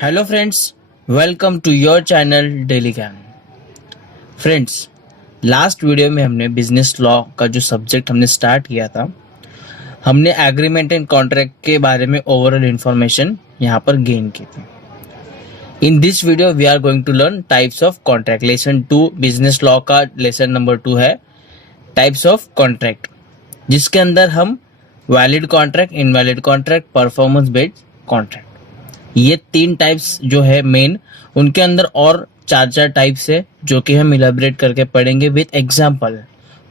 Hello friends, welcome to your channel daily Gyan. Friends, last video में हमने business law का जो सब्जेक्ट हमने स्टार्ट किया था, हमने एग्रीमेंट एंड कॉन्ट्रैक्ट के बारे में ओवरऑल इंफॉर्मेशन यहाँ पर गेन की थी। In this video we are going to learn types of contract. Lesson 2 business law का लेसन नंबर 2 है टाइप्स ऑफ कॉन्ट्रैक्ट, जिसके अंदर हम valid contract, invalid contract, performance based contract, ये 3 टाइप्स जो है मेन, उनके अंदर और 4 टाइप्स है जो कि हम इलेबरेट करके पढ़ेंगे with example.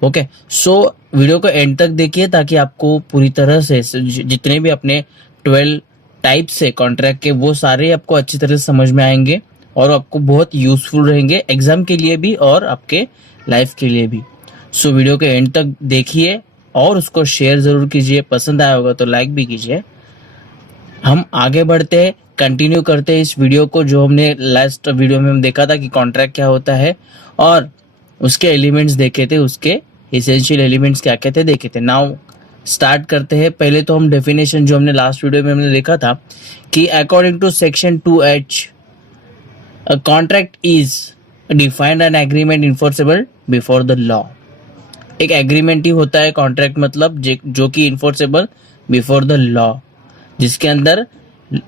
Okay, so video को एंड तक देखिए ताकि आपको पूरी तरह से जितने भी अपने 12 टाइप्स है कॉन्ट्रैक्ट के, वो सारे आपको अच्छी तरह से समझ में आएंगे और आपको बहुत यूजफुल रहेंगे एग्जाम के लिए भी और आपके लाइफ के लिए भी। सो वीडियो के एंड तक देखिए और उसको शेयर जरूर कीजिए, पसंद आया होगा तो लाइक भी कीजिए। हम आगे बढ़ते हैं, कंटिन्यू करते हैं इस वीडियो को, जो हमने लास्ट वीडियो में हम देखा था कि कॉन्ट्रैक्ट क्या होता है और उसके एलिमेंट्स देखे थे, उसके एसेंशियल एलिमेंट्स क्या क्या थे देखे थे। नाउ स्टार्ट करते हैं। पहले तो हम डेफिनेशन जो हमने लास्ट वीडियो में हमने देखा था कि according to section 2H a contract is defined an agreement enforceable before the law. एक एग्रीमेंट ही होता है कॉन्ट्रैक्ट, मतलब जो कि इन्फोर्सेबल बिफोर द लॉ, जिसके अंदर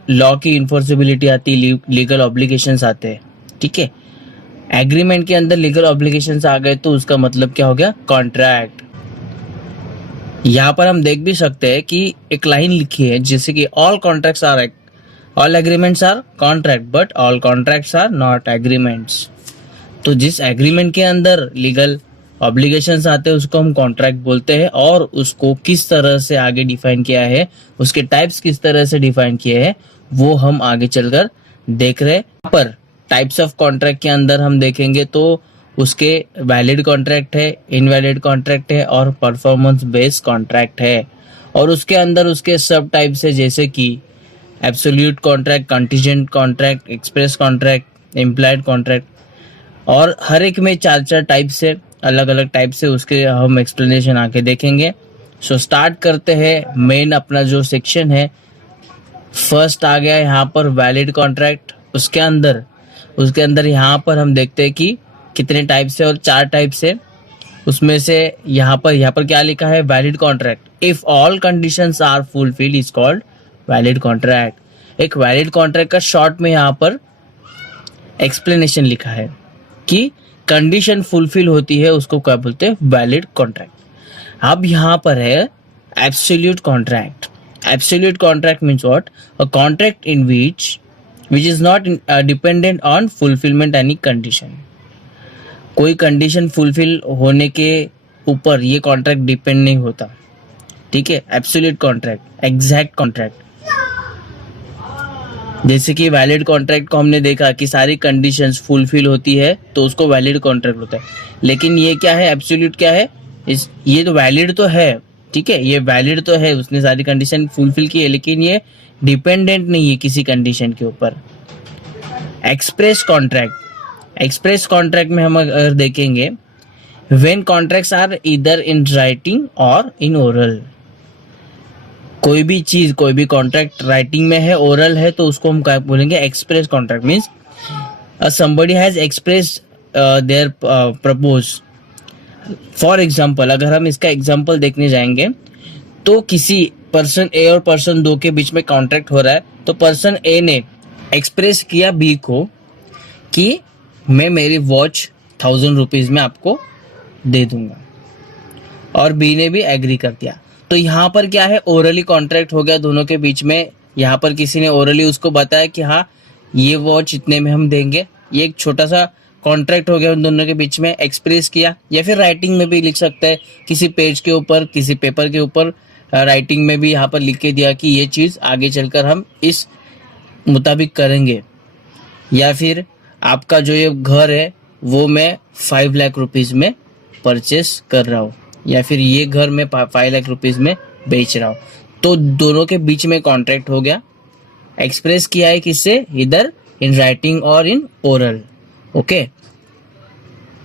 लॉ की इन्फोर्सिबिलिटी आती है, लीगल ऑब्लिगेशंस आते हैं। ठीक है, एग्रीमेंट के अंदर लीगल ऑब्लिगेशंस आ गए तो उसका मतलब क्या हो गया, कॉन्ट्रैक्ट। यहाँ पर हम देख भी सकते हैं कि एक लाइन लिखी है जैसे कि all contracts are all agreements are contract but all contracts are not agreements. तो जिस एग्रीमेंट के अंदर लीगल ऑब्लिगेशंस आते हैं उसको हम कॉन्ट्रैक्ट बोलते हैं, और उसको किस तरह से आगे डिफाइन किया है, उसके टाइप्स किस तरह से डिफाइन किए हैं, वो हम आगे चलकर देख रहे हैं। पर टाइप्स ऑफ कॉन्ट्रैक्ट के अंदर हम देखेंगे तो उसके वैलिड कॉन्ट्रैक्ट है, इनवैलिड कॉन्ट्रैक्ट है और परफॉर्मेंस बेस्ड कॉन्ट्रैक्ट है। और उसके अंदर उसके सब टाइप्स है जैसे कि absolute contract, contingent contract, express contract, implied contract, और हर एक में 4 टाइप से, अलग अलग टाइप से उसके हम एक्सप्लेनेशन आके देखेंगे। सो स्टार्ट करते हैं। मेन अपना जो सेक्शन है फर्स्ट आ गया यहाँ पर वैलिड कॉन्ट्रैक्ट। उसके अंदर यहाँ पर हम देखते हैं कि कितने टाइप से, और 4 टाइप से। उसमें से यहाँ पर क्या लिखा है, valid contract if all conditions are fulfilled is called valid contract. एक वैलिड कॉन्ट्रैक्ट का शॉर्ट में यहाँ पर एक्सप्लेनेशन लिखा है कि कंडीशन फुलफिल होती है, उसको क्या बोलते हैं, वैलिड कॉन्ट्रैक्ट। अब यहाँ पर है absolute contract. Absolute contract means what, a contract in which is not dependent on fulfilment any condition. कोई कंडीशन फुलफिल होने के ऊपर ये कॉन्ट्रैक्ट डिपेंड नहीं होता। ठीक है, एब्सोल्यूट कॉन्ट्रैक्ट, एग्जैक्ट कॉन्ट्रैक्ट। जैसे कि वैलिड कॉन्ट्रैक्ट को हमने देखा कि सारी कंडीशंस फुलफिल होती है तो उसको वैलिड कॉन्ट्रैक्ट होता है। लेकिन ये क्या है, एब्सोल्यूट क्या है, ये तो वैलिड तो है, ठीक है, ये वैलिड तो है, उसने सारी कंडीशन फुलफिल की है, लेकिन ये डिपेंडेंट नहीं है किसी कंडीशन के ऊपर। एक्सप्रेस कॉन्ट्रैक्ट, एक्सप्रेस कॉन्ट्रैक्ट में हम अगर देखेंगे, when contracts are either in writing or in oral. कोई भी चीज, कोई भी कॉन्ट्रैक्ट राइटिंग में है, ओरल है, तो उसको हम क्या बोलेंगे, express contract. Means somebody has expressed their propose. For example, अगर हम इसका एग्जाम्पल देखने जाएंगे तो किसी पर्सन ए और पर्सन 2 के बीच में कॉन्ट्रैक्ट हो रहा है, तो पर्सन ए ने एक्सप्रेस किया बी को कि मैं मेरी वॉच 1000 रुपीज में आपको दे दूंगा, और बी ने भी एग्री कर दिया। तो यहाँ पर क्या है, ओरली कॉन्ट्रैक्ट हो गया दोनों के बीच में। यहाँ पर किसी ने ओरली उसको बताया कि हाँ ये वॉच इतने में हम देंगे, ये एक छोटा सा कॉन्ट्रैक्ट हो गया उन दोनों के बीच में, एक्सप्रेस किया। या फिर राइटिंग में भी लिख सकते हैं, किसी पेज के ऊपर, किसी पेपर के ऊपर राइटिंग में भी यहाँ पर लिख के दिया कि ये चीज़ आगे चलकर हम इस मुताबिक करेंगे। या फिर आपका जो ये घर है वो मैं 5 लाख रुपीज़ में परचेस कर रहा हूँ, या फिर ये घर में 5 लाख रुपीज में बेच रहा हूँ, तो दोनों के बीच में कॉन्ट्रैक्ट हो गया। एक्सप्रेस किया है किससे, इधर इन writing or in oral. Okay,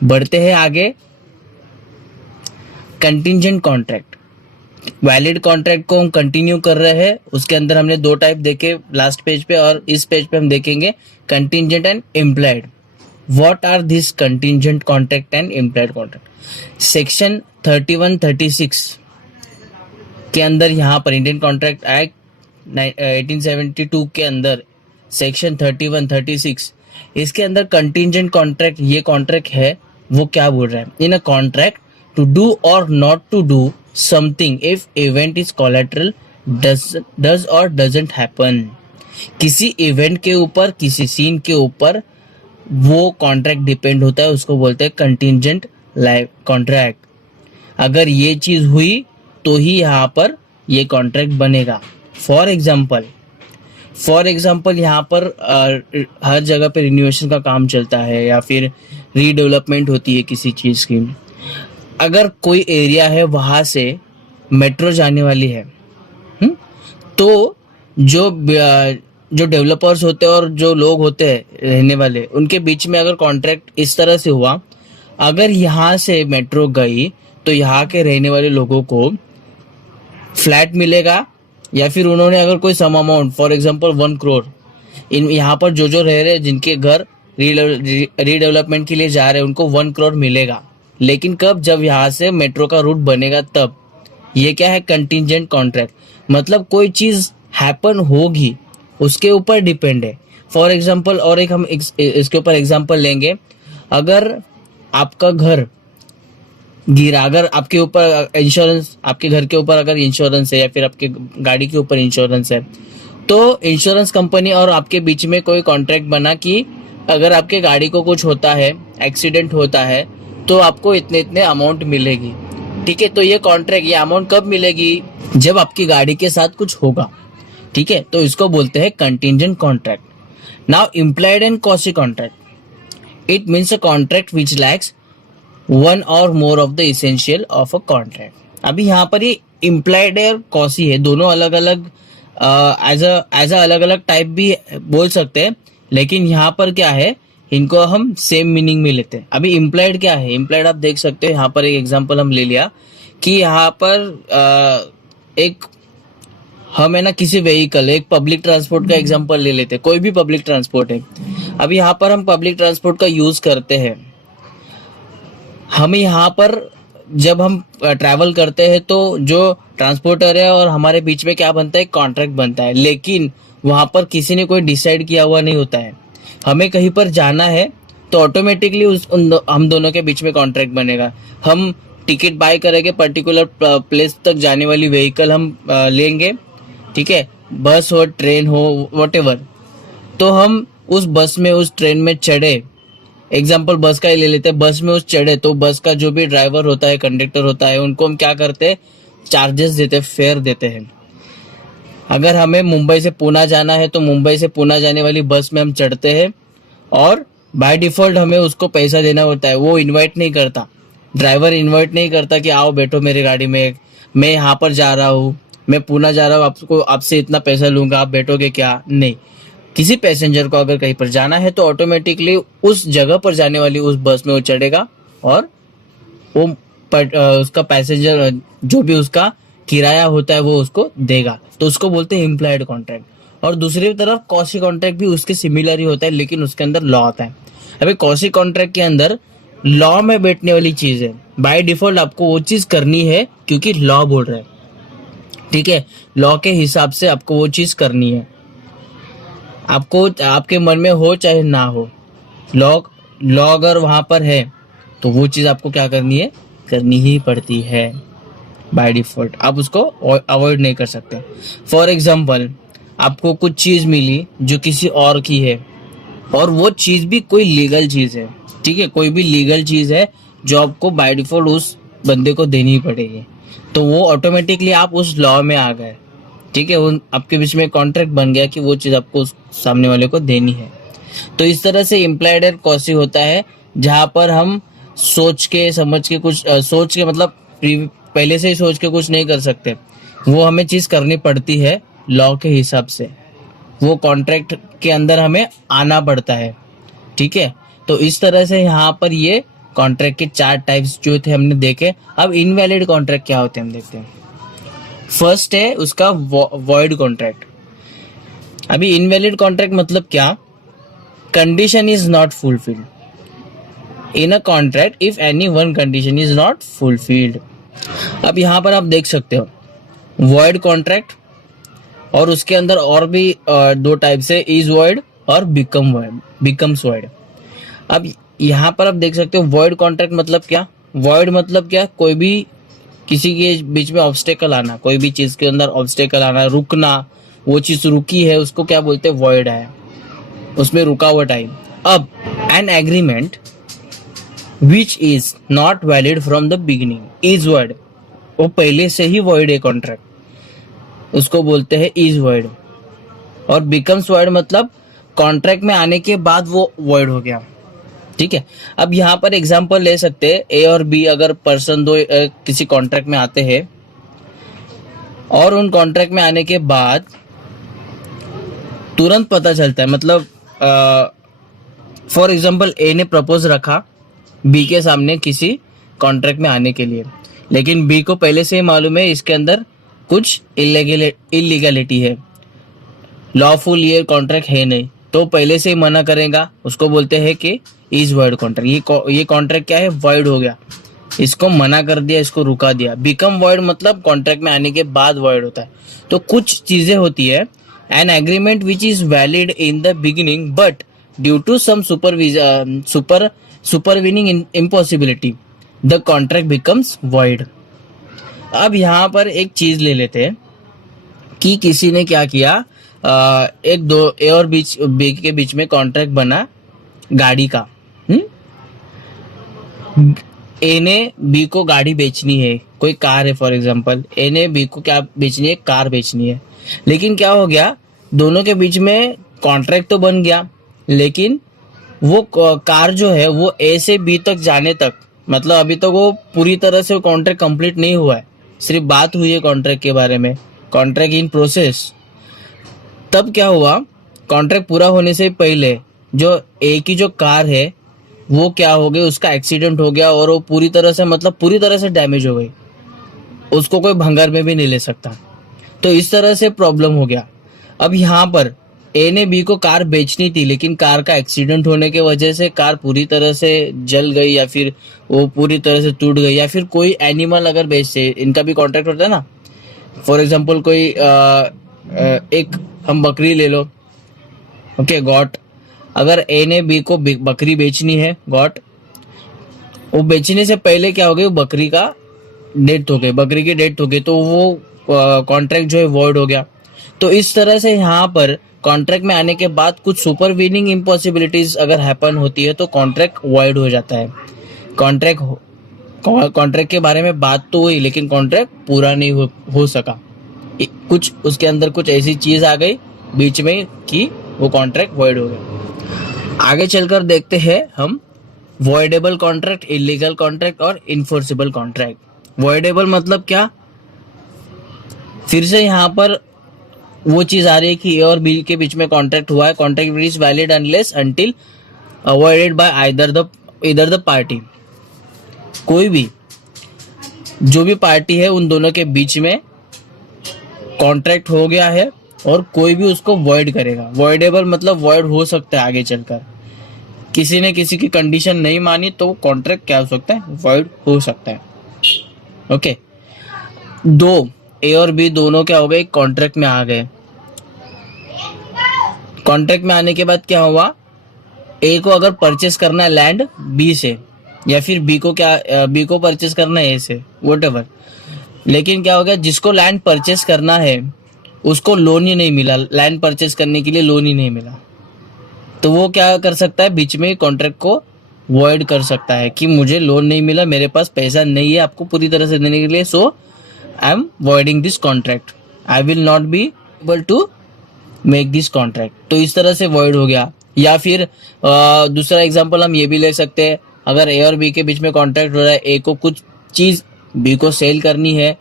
बढ़ते हैं आगे। Contingent contract. वैलिड कॉन्ट्रैक्ट को हम कंटिन्यू कर रहे हैं, उसके अंदर हमने दो टाइप देखे लास्ट पेज पे, और इस पेज पे हम देखेंगे contingent and implied. What are this contingent contract and implied contract? Section 31-36 के अंदर यहाँ पर इंडियन कॉन्ट्रैक्ट एक्ट 1872 के अंदर सेक्शन 31-36 इसके अंदर कंटिंजेंट कॉन्ट्रैक्ट, ये कॉन्ट्रैक्ट है वो क्या बोल रहा है? In a contract to do or not to do something if event is collateral does or doesn't happen. किसी इवेंट के ऊपर, किसी सीन के ऊपर वो कॉन्ट्रैक्ट डिपेंड होता है, उसको बोलते हैं कंटिंजेंट लाइव कॉन्ट्रैक्ट. अगर ये चीज हुई तो ही यहाँ पर ये कॉन्ट्रैक्ट बनेगा. फॉर एग्जाम्पल यहाँ पर हर जगह पे रिन्यूएशन का काम चलता है या फिर रीडेवलपमेंट होती है किसी चीज की. अगर कोई एरिया है वहां से मेट्रो जाने वाली है, तो जो डेवलपर्स होते हैं और जो लोग होते हैं रहने वाले, उनके बीच में अगर कॉन्ट्रैक्ट इस तरह से हुआ, अगर यहाँ से मेट्रो गई तो यहाँ के रहने वाले लोगों को फ्लैट मिलेगा, या फिर उन्होंने अगर कोई some amount, for example 1 crore, in यहाँ पर जो रह रहे हैं जिनके घर रीडेवलपमेंट के लिए जा रहे हैं उनको 1 करोड़ मिलेगा. लेकिन कब? जब यहाँ से मेट्रो का रूट बनेगा तब. ये क्या है? Contingent contract. मतलब कोई चीज हैपन होगी उसके ऊपर डिपेंड है. फॉर एग्जांपल, और एक हम इसके ऊपर एग्जांपल लेंगे. अगर आपका घर गिरा, अगर आपके ऊपर इंश्योरेंस, आपके घर के ऊपर अगर इंश्योरेंस है या फिर आपके गाड़ी के ऊपर इंश्योरेंस है, तो इंश्योरेंस कंपनी और आपके बीच में कोई कॉन्ट्रैक्ट बना कि अगर आपके गाड़ी को कुछ होता है, एक्सीडेंट होता है, तो आपको इतने इतने अमाउंट मिलेगी. ठीक है, तो ये कॉन्ट्रैक्ट, ये अमाउंट कब मिलेगी? जब आपकी गाड़ी के साथ कुछ होगा. ठीक है, तो इसको बोलते हैं contingent contract. Now implied and quasi contract. It means a contract which lacks one or more of the essential of a contract. अभी यहाँ पर ये इम्प्लाइड और कॉसी है, दोनों अलग अलग एज अ अलग अलग टाइप भी बोल सकते हैं, लेकिन यहाँ पर क्या है, इनको हम सेम मीनिंग में लेते हैं. अभी इम्प्लाइड क्या है? इम्प्लाइड आप देख सकते हैं, यहाँ पर एक एग्जांपल हम ले लिया कि यहाँ पर एक हम है ना किसी व्हीकल, एक पब्लिक ट्रांसपोर्ट का एग्जांपल ले लेते हैं. कोई भी पब्लिक ट्रांसपोर्ट है. अभी यहाँ पर हम पब्लिक ट्रांसपोर्ट का यूज करते हैं. हम यहाँ पर जब हम ट्रैवल करते हैं तो जो ट्रांसपोर्टर है और हमारे बीच में क्या बनता है? कॉन्ट्रैक्ट बनता है. लेकिन वहां पर किसी ने कोई डिसाइड किया हुआ नहीं होता है. हमें कहीं पर जाना है तो ऑटोमेटिकली हम दोनों के बीच में कॉन्ट्रैक्ट बनेगा. हम टिकट बाय करेंगे, पर्टिकुलर प्लेस तक जाने वाली व्हीकल हम लेंगे. ठीक है, बस हो, ट्रेन हो, व्हाटएवर. तो हम उस बस में, उस ट्रेन में चढ़े. एग्जाम्पल बस का ही ले लेते हैं. बस में उस चढ़े तो बस का जो भी ड्राइवर होता है, कंडक्टर होता है, उनको हम क्या करते हैं? चार्जेस देते हैं, फेयर देते हैं. अगर हमें मुंबई से पुणे जाना है तो मुंबई से पुणे जाने वाली बस में हम चढ़ते हैं और बाय डिफॉल्ट हमें उसको पैसा देना होता है. वो इनवाइट नहीं करता, ड्राइवर इनवाइट नहीं करता कि आओ बैठो मेरी गाड़ी में, मैं यहाँ पर जा रहा हूँ, मैं पुणे जा रहा हूँ, आपसे इतना पैसा लूंगा, आप बैठोगे क्या? नहीं. किसी पैसेंजर को अगर कहीं पर जाना है तो ऑटोमेटिकली उस जगह पर जाने वाली उस बस में वो चढ़ेगा और वो उसका पैसेंजर जो भी उसका किराया होता है वो उसको देगा. तो उसको बोलते हैं इम्प्लाइड कॉन्ट्रैक्ट. और दूसरी तरफ कॉसी कॉन्ट्रैक्ट भी उसके सिमिलर ही होता है, लेकिन उसके अंदर लॉ आता है. अभी कॉसी कॉन्ट्रैक्ट के अंदर लॉ में बैठने वाली चीज है. बाय डिफॉल्ट आपको वो चीज करनी है क्योंकि लॉ बोल रहा है. ठीक है, लॉ के हिसाब से आपको वो चीज करनी है. आपको आपके मन में हो चाहे ना हो, लॉ अगर वहां पर है तो वो चीज आपको क्या करनी है? करनी ही पड़ती है बाय डिफॉल्ट. आप उसको अवॉइड नहीं कर सकते. फॉर एग्जाम्पल, आपको कुछ चीज मिली जो किसी और की है और वो चीज भी कोई लीगल चीज है. ठीक है, कोई भी लीगल चीज है जो आपको बाय डिफॉल्ट उस बंदे को देनी पड़ेगी, तो वो ऑटोमेटिकली आप उस लॉ में आ गए. ठीक है, वो आपके बीच में कॉन्ट्रैक्ट बन गया कि वो चीज आपको सामने वाले को देनी है. तो इस तरह से इम्प्लाइड एंड कॉसी होता है, जहां पर हम सोच के समझ के कुछ सोच के मतलब पहले से ही सोच के कुछ नहीं कर सकते. वो हमें चीज करनी पड़ती है लॉ के हिसाब से. वो कॉन्ट्रैक्ट के अंदर हमें आना पड़ता है. ठीक है, तो इस तरह से यहाँ पर ये कॉन्ट्रैक्ट के 4 टाइप्स जो थे हमने देखे. अब इनवैलिड कॉन्ट्रैक्ट क्या होते हैं हम देखते हैं. फर्स्ट है उसका वॉइड कॉन्ट्रैक्ट। अभी इनवैलिड कॉन्ट्रैक्ट मतलब क्या? Condition is not fulfilled in a contract if any one condition is not fulfilled. अब यहाँ पर आप देख सकते हो वॉइड कॉन्ट्रैक्ट, और उसके अंदर और भी दो टाइप से, इज वॉइड और बिकम्स वॉइड। अब यहाँ पर आप देख सकते हो वॉइड कॉन्ट्रैक्ट मतलब क्या? वॉइड मतलब क्या? कोई भी किसी के बीच में ऑब्स्टेकल आना, कोई भी चीज के अंदर ऑब्स्टेकल आना, रुकना, वो चीज रुकी है उसको क्या बोलते हैं? वॉइड है, उसमें रुका हुआ टाइम। अब N agreement which is not valid from the beginning is void, वो पहले से ही वॉइड है कॉन्ट्रैक्ट, उसको बोलते हैं इज वॉइड। और बिकम्स वॉइड मतलब कॉन्ट्रैक्ट में आने के बाद वो वॉइड हो गया। ठीक है, अब यहाँ पर एग्जांपल ले सकते हैं, ए और बी अगर पर्सन दो किसी कॉन्ट्रैक्ट में आते हैं, और उन कॉन्ट्रैक्ट में आने के बाद तुरंत पता चलता है, मतलब फॉर एग्जांपल ए ने प्रपोज रखा बी के सामने किसी कॉन्ट्रैक्ट में आने के लिए, लेकिन बी को पहले से ही मालूम है इसके अंदर कुछ इलीगलिटी है, लॉफुल ये कॉन्ट्रैक्ट है नहीं, तो पहले से ही मना करेगा, उसको बोलते हैं कि इज वॉइड कॉन्ट्रैक्ट। ये कॉन्ट्रैक्ट क्या है? वॉइड हो गया, इसको मना कर दिया, इसको रुका दिया। बिकम वॉइड मतलब कॉन्ट्रैक्ट में आने के बाद वॉइड होता है। तो कुछ चीजें होती है, an agreement which is valid in the beginning but due to some supervening impossibility the contract becomes void. अब यहाँ पर एक चीज ले लेते हैं कि किसी ने क्या किया, एक दो ए और बी के बीच में कॉन्ट्रैक्ट बना गाड़ी का। ए ने बी को गाड़ी बेचनी है, कोई कार है फॉर एग्जांपल, ए ने बी को क्या बेचनी है? कार बेचनी है। लेकिन क्या हो गया, दोनों के बीच में कॉन्ट्रैक्ट तो बन गया, लेकिन वो कार जो है वो ए से बी तक जाने तक, मतलब अभी तक वो पूरी तरह से कॉन्ट्रैक्ट कंप्लीट नहीं हुआ है, सिर्फ बात हुई है कॉन्ट्रैक्ट के बारे में, कॉन्ट्रैक्ट इन प्रोसेस। तब क्या हुआ, कॉन्ट्रैक्ट पूरा होने से पहले जो ए की जो कार है वो क्या हो गई, उसका एक्सीडेंट हो गया, और वो पूरी तरह से, मतलब पूरी तरह से डैमेज हो गई, उसको कोई भंगार में भी नहीं ले सकता। तो इस तरह से प्रॉब्लम हो गया। अब यहाँ पर ए ने बी को कार बेचनी थी, लेकिन कार का एक्सीडेंट होने के वजह से कार पूरी तरह से जल गई, या फिर वो पूरी तरह से टूट गई, या फिर कोई एनिमल अगर बेचते, इनका भी कॉन्ट्रैक्ट होता है ना, फॉर एग्जाम्पल कोई एक हम बकरी ले लो, ओके, गॉट। अगर ए ने बी को बकरी बेचनी है, गॉट, वो बेचने से पहले क्या हो गई, बकरी का डेथ हो गई, बकरी की डेथ हो गई, तो वो कॉन्ट्रैक्ट जो है वॉइड हो गया। तो इस तरह से यहाँ पर कॉन्ट्रैक्ट में आने के बाद कुछ सुपरवीनिंग इम्पॉसिबिलिटीज अगर हैपन होती है तो कॉन्ट्रैक्ट वॉइड हो जाता है। कॉन्ट्रैक्ट के बारे में बात तो हुई, लेकिन कॉन्ट्रैक्ट पूरा नहीं हो सका, कुछ उसके अंदर कुछ ऐसी चीज आ गई बीच में कि वो कॉन्ट्रैक्ट वॉइड हो गया। आगे चलकर देखते हैं हम वॉइडेबल कॉन्ट्रैक्ट, इलीगल कॉन्ट्रैक्ट और इन्फोर्सेबल कॉन्ट्रैक्ट। वॉइडेबल मतलब क्या? फिर से यहाँ पर वो चीज आ रही है कि ए और बी के बीच में कॉन्ट्रैक्ट हुआ है, contract is valid unless until avoided by इधर द पार्टी। कोई भी जो भी पार्टी है उन दोनों के बीच में कॉन्ट्रैक्ट हो गया है और कोई भी उसको वॉइड करेगा। वॉइडेबल मतलब वॉइड हो सकता है आगे चलकर, किसी ने किसी की कंडीशन नहीं मानी तो कॉन्ट्रैक्ट क्या हो सकता है, वॉइड हो सकता है। ओके, दो ए और बी दोनों क्या हो गए, कॉन्ट्रैक्ट में आ गए। कॉन्ट्रैक्ट में आने के बाद क्या हुआ, ए को अगर परचेस करना है लैंड बी से, या फिर बी को परचेस करना है ए से, व्हाटएवर। लेकिन क्या हो गया, जिसको लैंड परचेस करना है उसको लोन ही नहीं मिला, लैंड परचेस करने के लिए लोन ही नहीं मिला, तो वो क्या कर सकता है, बीच में कॉन्ट्रैक्ट को वॉइड कर सकता है कि मुझे लोन नहीं मिला, मेरे पास पैसा नहीं है आपको पूरी तरह से देने के लिए, so I am voiding this contract, I will not be able to make this contract. तो इस तरह से वॉइड हो गया। या फिर दूसरा एग्जांपल हम ये भी ले सकते हैं, अगर ए और बी के बीच में कॉन्ट्रैक्ट हो रहा है, ए को कुछ चीज बी को सेल करनी है,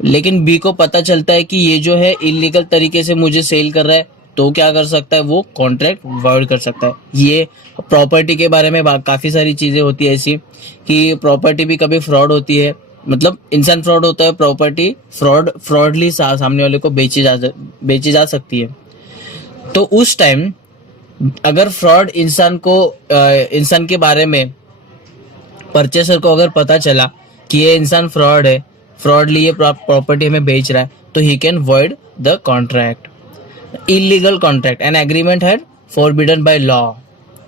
लेकिन बी को पता चलता है कि ये जो है इलीगल तरीके से मुझे सेल कर रहा है, तो क्या कर सकता है, वो कॉन्ट्रैक्ट वॉइड कर सकता है। ये प्रॉपर्टी के बारे में काफी सारी चीजें होती है ऐसी कि प्रॉपर्टी भी कभी फ्रॉड होती है, मतलब इंसान फ्रॉड होता है, प्रॉपर्टी फ्रॉडली सामने वाले को बेची जा सकती है। तो उस टाइम अगर फ्रॉड इंसान के बारे में परचेसर को अगर पता चला कि ये इंसान फ्रॉड है, फ्रॉडली ये प्रॉपर्टी हमें बेच रहा है, तो he can void the contract. Illegal contract, an agreement है फॉरबिडन बाय लॉ,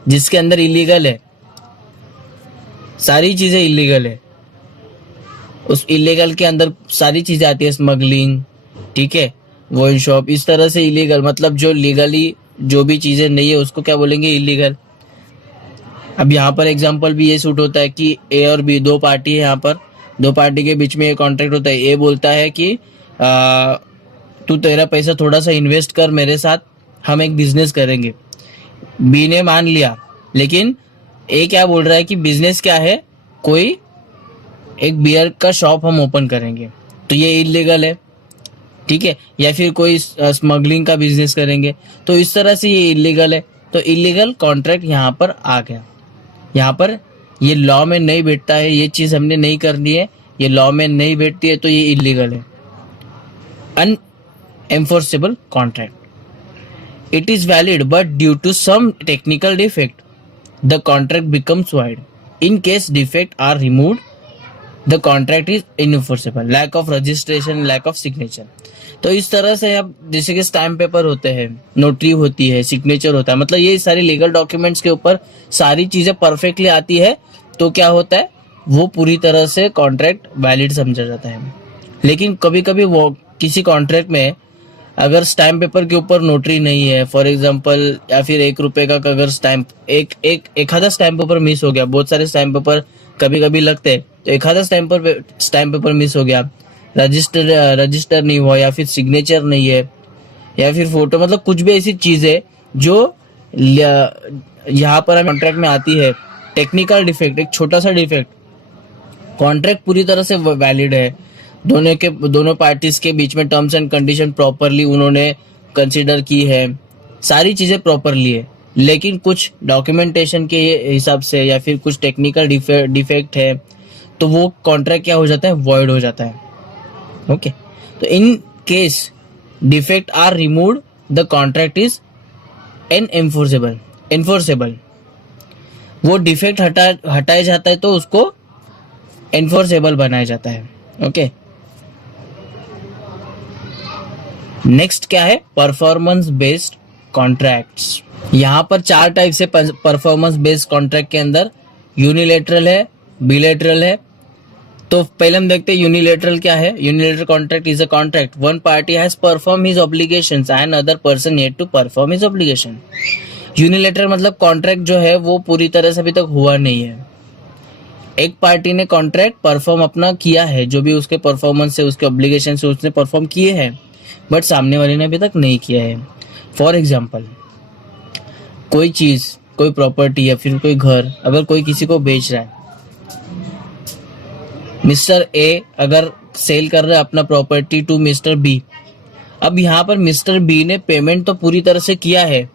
जिसके अंदर इलीगल है, सारी चीजें इलीगल है, उस इलीगल के अंदर सारी चीजें आती है, स्मगलिंग, ठीक है, वाइन शॉप, इस तरह से इलीगल, मतलब जो लीगली जो भी चीजें नहीं है उसको क्या बोलेंगे, इलीगल। अब यहाँ पर एग्जांपल भी ये सूट होता है कि ए और बी दो पार्टी है, यहाँ पर दो पार्टी के बीच में ये कॉन्ट्रैक्ट होता है। ए बोलता है कि तू तेरा पैसा थोड़ा सा इन्वेस्ट कर मेरे साथ, हम एक बिजनेस करेंगे। बी ने मान लिया, लेकिन ए क्या बोल रहा है कि बिजनेस क्या है, कोई एक बियर का शॉप हम ओपन करेंगे, तो ये इलीगल है, ठीक है। या फिर कोई स्मगलिंग का बिजनेस करेंगे, तो इस तरह से ये इलीगल है। तो इलीगल कॉन्ट्रैक्ट यहाँ पर आ गया। यहाँ पर ये लॉ में नहीं बैठता है, ये चीज हमने नहीं करनी है, ये लॉ में नहीं बैठती है, तो ये इलीगल है। अनएन्फोर्सेबल contract, it is valid but due to some technical defect the contract becomes void. In case defect are removed the contract is unenforceable. Lack of registration, lack of signature. तो इस तरह से अब जैसे कि स्टैम्प पेपर होते हैं, notary होती है, सिग्नेचर होता है, मतलब ये सारी लीगल डॉक्यूमेंट्स के ऊपर सारी चीजें परफेक्टली आती है, तो क्या होता है, वो पूरी तरह से कॉन्ट्रैक्ट वैलिड समझा जाता है। लेकिन कभी कभी वो किसी कॉन्ट्रैक्ट में अगर स्टैम्प पेपर के ऊपर नोटरी नहीं है, फॉर एग्जांपल, या फिर ₹1 का अगर स्टैम्प एक आधा स्टैम्प पेपर मिस हो गया, बहुत सारे स्टैम्प पेपर कभी कभी लगते हैं, तो एक आधा स्टैम्प पेपर मिस हो गया, रजिस्टर नहीं हुआ, या फिर सिग्नेचर नहीं है, या फिर फोटो, मतलब कुछ भी ऐसी चीज है जो यहाँ पर हमें कॉन्ट्रैक्ट में आती है, टेक्निकल डिफेक्ट, एक छोटा सा डिफेक्ट, कॉन्ट्रैक्ट पूरी तरह से वैलिड है, दोनों पार्टीज के बीच में टर्म्स एंड कंडीशन प्रॉपरली उन्होंने कंसीडर की है, सारी चीजें प्रॉपरली है, लेकिन कुछ डॉक्यूमेंटेशन के हिसाब से या फिर कुछ टेक्निकल डिफेक्ट है, तो वो कॉन्ट्रैक्ट क्या हो जाता है, वॉइड हो जाता है। ओके, तो in case defect are removed the contract is enforceable. वो डिफेक्ट हटाया जाता है तो उसको एनफोर्सेबल बनाया जाता है। ओके, नेक्स्ट क्या है, परफॉर्मेंस बेस्ड कॉन्ट्रैक्ट्स। यहाँ पर 4 टाइप से परफॉर्मेंस बेस्ड कॉन्ट्रैक्ट के अंदर यूनिलेटरल है, बिलेटरल है। तो पहले हम देखते हैं यूनिलेटरल क्या है। Unilateral contract is a contract one party has perform his obligations and other person yet to perform his obligation. Unilateral मतलब कॉन्ट्रैक्ट जो है वो पूरी तरह से अभी तक हुआ नहीं है, एक पार्टी ने कॉन्ट्रैक्ट परफॉर्म अपना किया है, जो भी उसके परफॉर्मेंस से, उसके ऑब्लिगेशन से उसने परफॉर्म किए हैं, बट सामने वाले ने अभी तक नहीं किया है। फॉर एग्जाम्पल, कोई चीज, कोई प्रॉपर्टी या फिर कोई घर अगर कोई किसी को बेच रहा है, मिस्टर ए अगर सेल कर रहा है अपना प्रॉपर्टी टू मिस्टर बी, अब यहाँ पर मिस्टर बी ने पेमेंट तो पूरी तरह से किया है,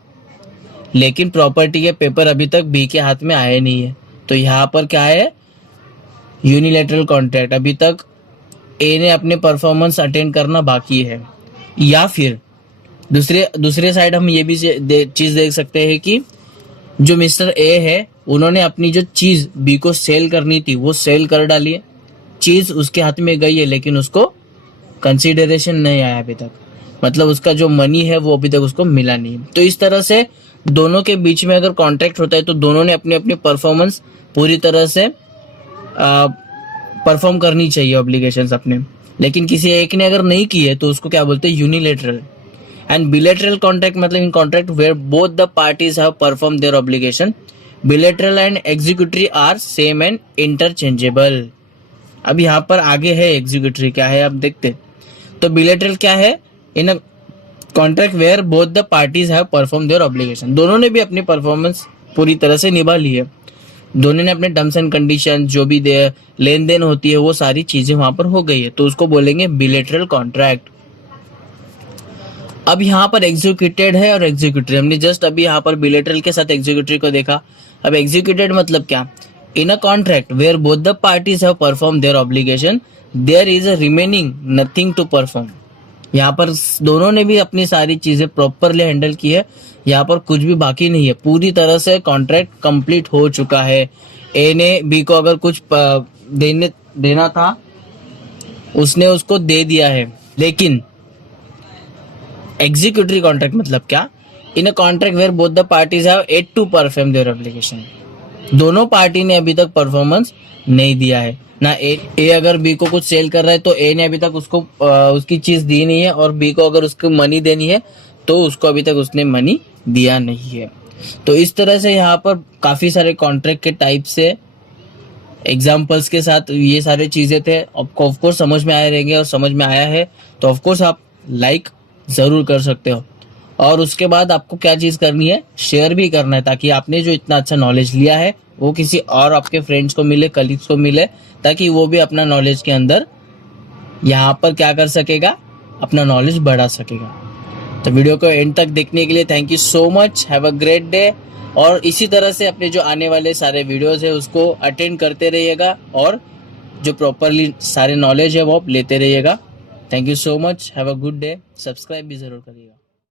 लेकिन प्रॉपर्टी के पेपर अभी तक बी के हाथ में आए नहीं है, तो यहाँ पर क्या है, यूनिलेटरल कॉन्ट्रैक्ट, अभी तक ए ने अपने परफॉर्मेंस अटेंड करना बाकी है। या फिर दूसरे साइड हम ये भी चीज देख सकते हैं कि जो मिस्टर ए है उन्होंने अपनी जो चीज बी को सेल करनी थी वो सेल कर डाली है, चीज उसके हाथ में गई है, लेकिन उसको कंसीडरेशन नहीं आया अभी तक, मतलब उसका जो मनी है वो अभी तक उसको मिला नहीं। तो इस तरह से दोनों के बीच में अगर कॉन्ट्रैक्ट होता है तो दोनों ने अपनी अपनी परफॉर्मेंस पूरी तरह से परफॉर्म करनी चाहिए ऑब्लिगेशंस अपने, लेकिन किसी एक ने अगर नहीं की है तो उसको क्या बोलते हैं, यूनिलेटरल। एंड बिलेटरल कॉन्ट्रैक्ट मतलब in contract where both the parties have perform their obligation, bilateral and executory are same and interchangeable. अब यहाँ पर आगे है एग्जीक्यूटरी क्या है, अब देखते। तो बिलेटरल क्या है, in a contract where both the parties have perform their obligation, दोनों ने भी अपनी परफॉर्मेंस पूरी तरह से निभा ली है, दोनों ने अपने टर्म्स एंड कंडीशन जो भी लेन देन होती है वो सारी चीजें वहां पर हो गई है, तो उसको बोलेंगे बिलेटरल कॉन्ट्रैक्ट। अब यहाँ पर एग्जीक्यूटेड है और एग्जीक्यूटरी, हमने जस्ट अभी यहाँ पर बिलेटरल के साथ एग्जीक्यूटरी को देखा। अब एग्जीक्यूटेड मतलब क्या, in a contract where both the parties have perform their obligation there is a remaining nothing to perform. यहाँ पर दोनों ने भी अपनी सारी चीजें प्रॉपरली हैंडल की है, यहाँ पर कुछ भी बाकी नहीं है, पूरी तरह से कॉन्ट्रैक्ट कंप्लीट हो चुका है। ए ने बी को अगर कुछ देना था उसने उसको दे दिया है, लेकिन एग्जीक्यूटरी कॉन्ट्रैक्ट मतलब क्या? In a contract where both the parties have yet to perform their obligation. दोनों पार्टी ने अभी तक परफॉर्मेंस नहीं दिया है ना। ए अगर बी को कुछ सेल कर रहा है तो ए ने अभी तक उसको उसकी चीज दी नहीं है, और बी को अगर उसको मनी देनी है तो उसको अभी तक उसने मनी दिया नहीं है। तो इस तरह से यहाँ पर काफी सारे कॉन्ट्रैक्ट के टाइप से एग्जाम्पल्स के साथ ये सारे चीजें थे। आपको ऑफकोर्स समझ में आए रहेंगे, और समझ में आया है तो ऑफकोर्स आप लाइक जरूर कर सकते हो। और उसके बाद आपको क्या चीज करनी है, शेयर भी करना है, ताकि आपने जो इतना अच्छा नॉलेज लिया है वो किसी और आपके फ्रेंड्स को मिले, कलीग्स को मिले, ताकि वो भी अपना नॉलेज के अंदर यहाँ पर क्या कर सकेगा, अपना नॉलेज बढ़ा सकेगा। तो वीडियो को एंड तक देखने के लिए thank you so much, have a great day. और इसी तरह से अपने जो आने वाले सारे वीडियोस है उसको अटेंड करते रहिएगा, और जो प्रॉपरली सारे नॉलेज है वो आप लेते रहिएगा। Thank you so much, have a good day. Subscribe भी जरूर करिएगा।